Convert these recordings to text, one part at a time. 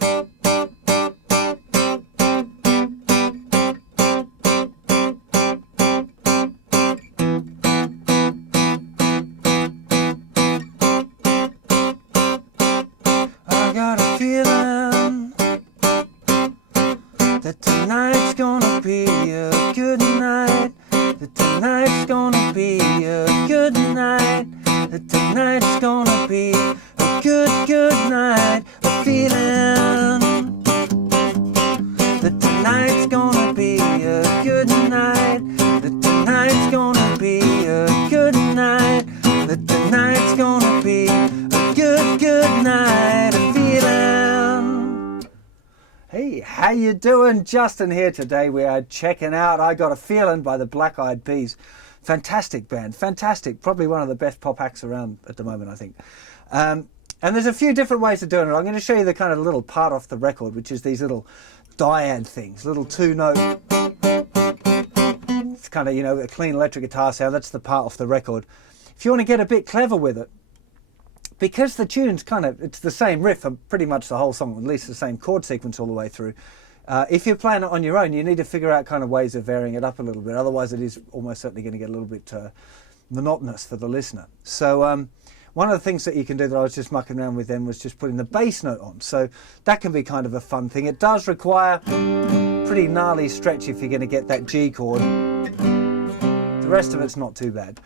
I got a feeling that tonight's gonna be a good night. That tonight's gonna be a good night. That tonight's gonna be a good night. A feeling that tonight's gonna be a good night. That tonight's gonna be a good night. That tonight's gonna be a good night. A feeling. Hey, how you doing? Justin here. Today we are checking out I Got a Feeling by the Black Eyed Peas. Fantastic band, fantastic. Probably one of the best pop acts around at the moment, I think. And there's a few different ways of doing it. I'm going to show you the kind of little part off the record, which is these little dyad things, little two-note. It's kind of, you know, a clean electric guitar sound. That's the part off the record. If you want to get a bit clever with it, because the tune's kind of, it's the same riff for pretty much the whole song, at least the same chord sequence all the way through. If you're playing it on your own, you need to figure out kind of ways of varying it up a little bit. Otherwise, it is almost certainly going to get a little bit monotonous for the listener. So one of the things that you can do that I was just mucking around with then was just putting the bass note on. So that can be kind of a fun thing. It does require pretty gnarly stretch if you're going to get that G chord. The rest of it's not too bad.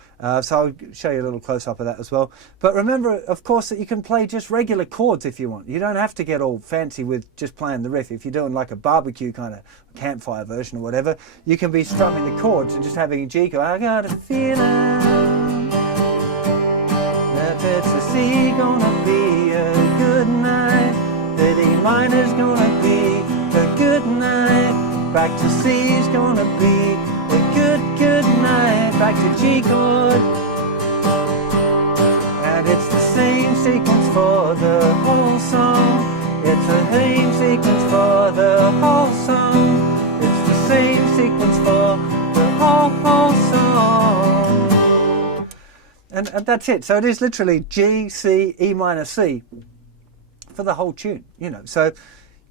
So I'll show you a little close-up of that as well. But remember, of course, that you can play just regular chords if you want. You don't have to get all fancy with just playing the riff. If you're doing like a barbecue kind of campfire version or whatever, you can be strumming the chords and just having a G go, I got a feeling that it's a C gonna be a good night, that E minor's gonna be a good night, back to C's gonna be a good night, back to G chord. And it's the same sequence for the whole song. It's the same sequence for the whole song. It's the same sequence for the whole song. And that's it. So it is literally G, C, E minor, C for the whole tune, you know. So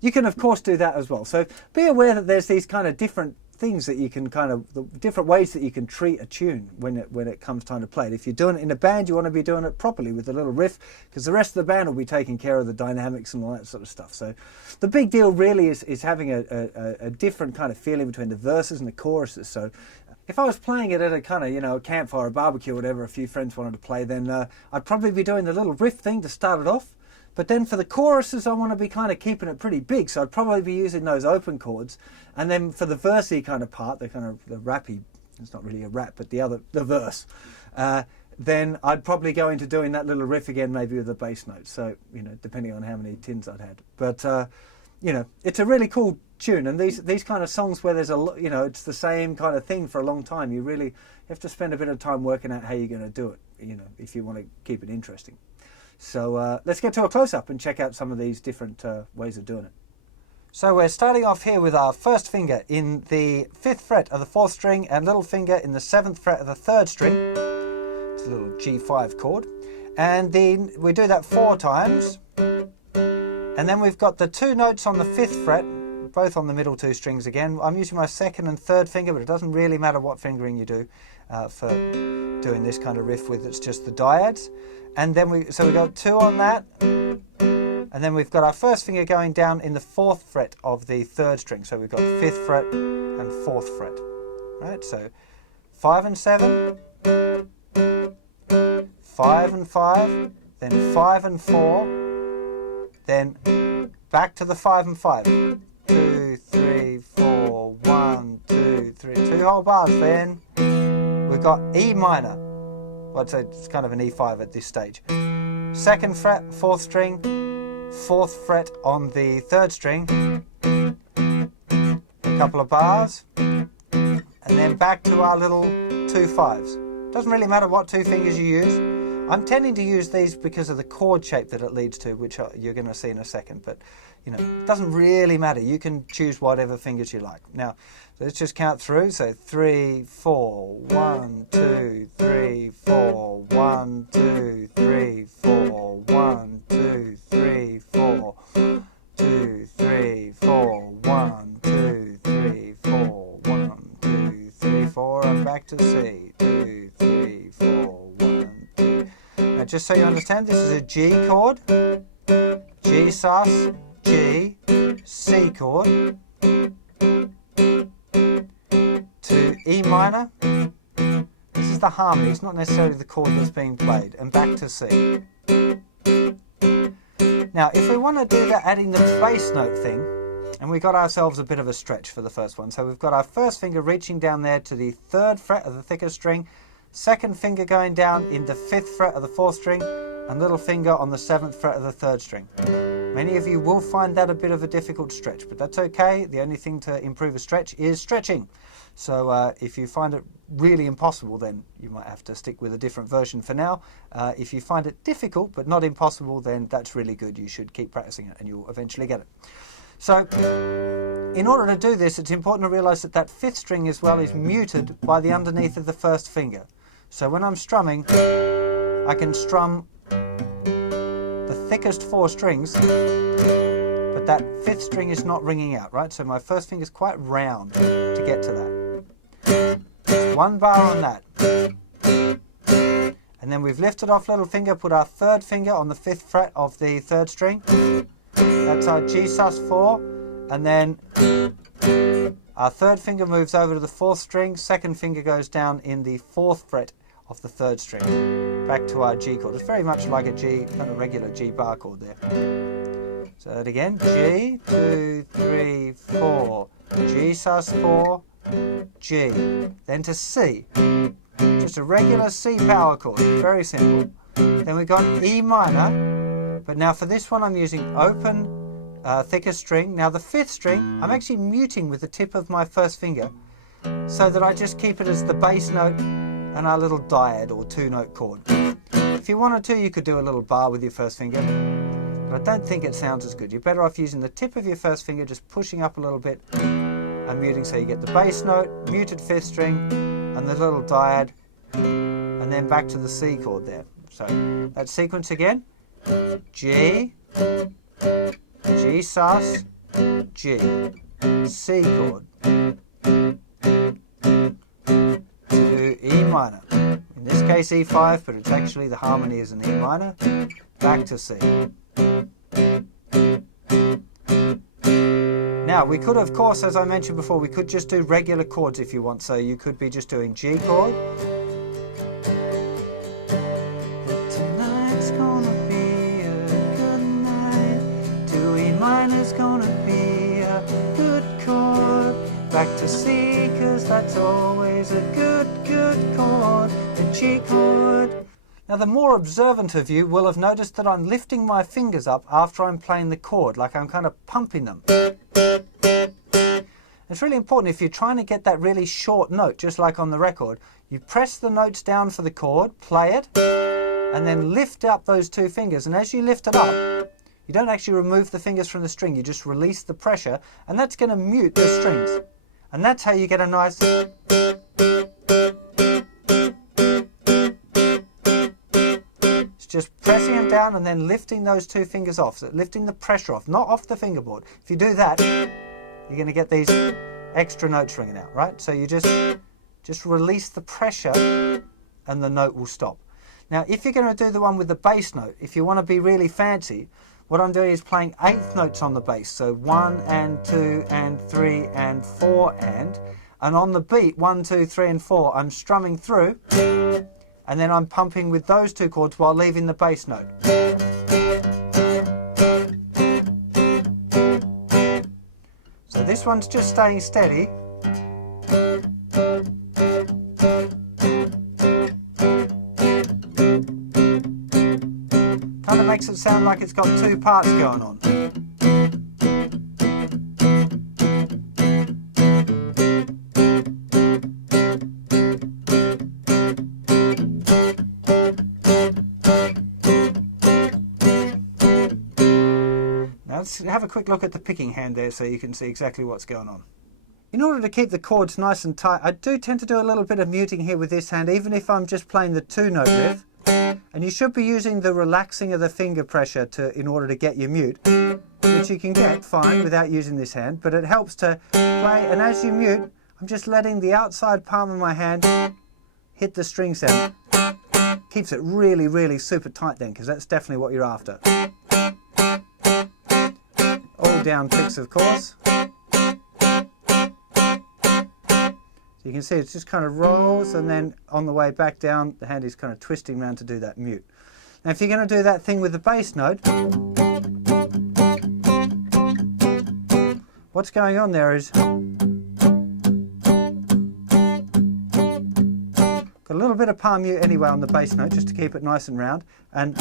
you can of course do that as well. So be aware that there's these kind of different things that you can kind of, the different ways that you can treat a tune when it comes time to play it. If you're doing it in a band, you want to be doing it properly with a little riff, because the rest of the band will be taking care of the dynamics and all that sort of stuff. So the big deal really is having a different kind of feeling between the verses and the choruses. So if I was playing it at a kind of, you know, a campfire, a barbecue, whatever, a few friends wanted to play, then I'd probably be doing the little riff thing to start it off. But then for the choruses, I want to be kind of keeping it pretty big, so I'd probably be using those open chords. And then for the versey kind of part, the kind of the rappy, it's not really a rap, but the verse, then I'd probably go into doing that little riff again, maybe with a bass note. So, you know, depending on how many tins I'd had. But, you know, it's a really cool tune. And these kind of songs where there's you know, it's the same kind of thing for a long time, you really have to spend a bit of time working out how you're going to do it, you know, if you want to keep it interesting. So let's get to a close-up and check out some of these different ways of doing it. So we're starting off here with our first finger in the 5th fret of the 4th string and little finger in the 7th fret of the 3rd string. It's a little G5 chord. And then we do that 4 times. And then we've got the 2 notes on the 5th fret, both on the middle 2 strings again. I'm using my 2nd and 3rd finger, but it doesn't really matter what fingering you do for doing this kind of riff with. It's just the dyads. And then we got 2 on that, and then we've got our first finger going down in the 4th fret of the 3rd string. So we've got 5th fret and 4th fret, right? So 5 and 7, 5 and 5, then 5 and 4, then back to the 5 and 5. 2, 3, 4, 1, 2, 3, 2 whole bars. Then we've got E minor. Well, so it's kind of an E5 at this stage. 2nd fret, 4th string, 4th fret on the 3rd string, a couple of bars, and then back to our little 2 5s. Doesn't really matter what 2 fingers you use. I'm tending to use these because of the chord shape that it leads to, which you're going to see in a second. But, you know, it doesn't really matter. You can choose whatever fingers you like. Now, let's just count through. So 3, 4, 1, 2, 3, 4, 1, 2, 3, 4, 1, 2, 3, 4, 2, Now just so you understand, this is a G chord, G sus, G, C chord, to E minor. This is the harmony, it's not necessarily the chord that's being played, and back to C. Now if we want to do that adding the bass note thing, and we got ourselves a bit of a stretch for the first one. So we've got our first finger reaching down there to the 3rd fret of the thickest string, second finger going down in the 5th fret of the 4th string, and little finger on the 7th fret of the 3rd string. Many of you will find that a bit of a difficult stretch, but that's okay. The only thing to improve a stretch is stretching. So if you find it really impossible, then you might have to stick with a different version for now. If you find it difficult but not impossible, then that's really good. You should keep practicing it and you'll eventually get it. So in order to do this, it's important to realize that that 5th string as well is muted by the underneath of the 1st finger. So when I'm strumming, I can strum the thickest 4 strings, but that 5th string is not ringing out, right? So my 1st finger is quite round to get to that. Just 1 bar on that. And then we've lifted off little finger, put our 3rd finger on the 5th fret of the 3rd string. That's our G sus 4, and then our 3rd finger moves over to the 4th string, 2nd finger goes down in the 4th fret of the 3rd string, back to our G chord. It's very much like a G, kind of regular G bar chord there. So that again, G, 2, 3, 4, G sus 4, G, then to C, just a regular C power chord, very simple. Then we've got E minor. But now for this one I'm using open, thicker string. Now the 5th string I'm actually muting with the tip of my 1st finger so that I just keep it as the bass note and our little dyad or 2-note chord. If you wanted to, you could do a little bar with your 1st finger, but I don't think it sounds as good. You're better off using the tip of your 1st finger, just pushing up a little bit and muting so you get the bass note, muted 5th string and the little dyad, and then back to the C chord there. So that sequence again. G, G sus, G, C chord, to E minor. In this case E5, but it's actually the harmony is in E minor, back to C. Now we could, of course, as I mentioned before, we could just do regular chords if you want. So you could be just doing G chord, minor's gonna be a good chord, back to C, cause that's always a good chord, the G chord. Now the more observant of you will have noticed that I'm lifting my fingers up after I'm playing the chord, like I'm kind of pumping them. It's really important if you're trying to get that really short note, just like on the record, you press the notes down for the chord, play it, and then lift up those 2 fingers, and as you lift it up, you don't actually remove the fingers from the string, you just release the pressure, and that's going to mute the strings. And that's how you get a nice... It's just pressing them down and then lifting those 2 fingers off, so lifting the pressure off, not off the fingerboard. If you do that, you're going to get these extra notes ringing out, right? So you just release the pressure and the note will stop. Now, if you're going to do the one with the bass note, if you want to be really fancy, what I'm doing is playing 8th notes on the bass. So 1 and 2 and 3 and 4 and on the beat 1, 2, 3 and 4 I'm strumming through, and then I'm pumping with those 2 chords while leaving the bass note. So this one's just staying steady. Kind of makes it sound like it's got 2 parts going on. Now let's have a quick look at the picking hand there so you can see exactly what's going on. In order to keep the chords nice and tight, I do tend to do a little bit of muting here with this hand, even if I'm just playing the 2-note riff. And you should be using the relaxing of the finger pressure in order to get your mute, which you can get fine without using this hand, but it helps to play. And as you mute, I'm just letting the outside palm of my hand hit the string sound. keeps it really, really super tight then, because that's definitely what you're after. All down picks, of course. So you can see it just kind of rolls, and then on the way back down, the hand is kind of twisting around to do that mute. Now if you're going to do that thing with the bass note, what's going on there is got a little bit of palm mute anyway on the bass note, just to keep it nice and round. And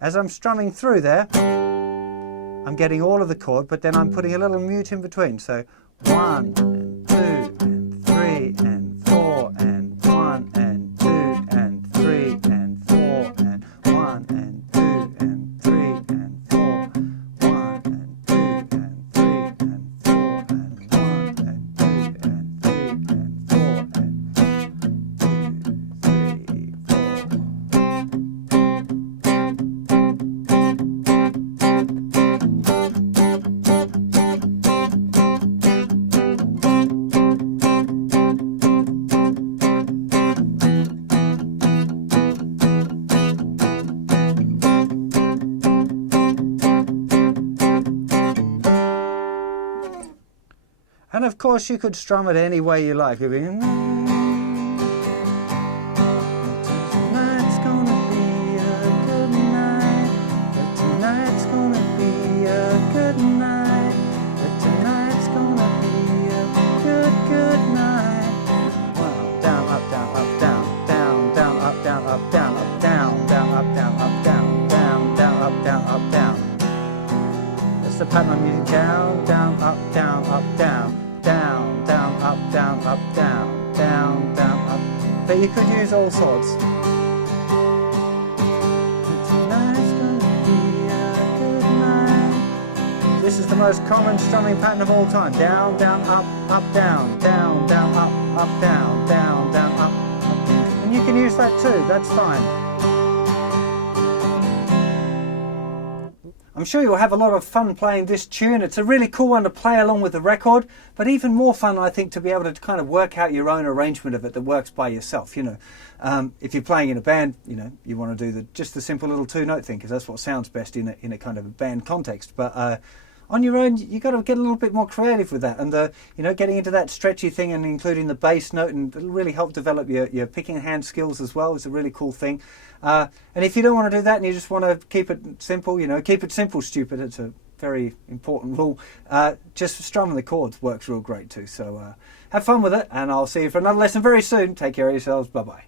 as I'm strumming through there, I'm getting all of the chord, but then I'm putting a little mute in between. So 1 and 2 and 3 and 4 and 1 and 2 and 3 and 4 and 1 and 2 and 3 and 4, 1 and 2 and 3 and 4 and 1 and 2 and 3 and 4 and And of course you could strum it any way you like. You'd be, tonight's gonna be a good night, but tonight's gonna be a good night, but tonight's gonna be a good night. Wow. Down, up, down, up, down, down, down, up, down, up, down, up, down, down, up, down, up, down, down, down, up, down, up, down. That's the pattern I'm using. Down, down, up, down, up, down. Down, down, up, down, up, down, down, down, up. But you could use all sorts. Tonight's gonna be a good night. This is the most common strumming pattern of all time. Down, down, up, down, down, down, up, down, down, down, up. And you can use that too, that's fine. I'm sure you'll have a lot of fun playing this tune. It's a really cool one to play along with the record, but even more fun, I think, to be able to kind of work out your own arrangement of it that works by yourself. You know, if you're playing in a band, you know, you want to do just the simple little two-note thing, because that's what sounds best in a kind of a band context. But on your own, you got to get a little bit more creative with that, and you know, getting into that stretchy thing and including the bass note, and it'll really help develop your picking hand skills as well. It's a really cool thing. And if you don't want to do that and you just want to keep it simple, you know, keep it simple, stupid. It's a very important rule. Just strumming the chords works real great too. So have fun with it, and I'll see you for another lesson very soon. Take care of yourselves. Bye bye.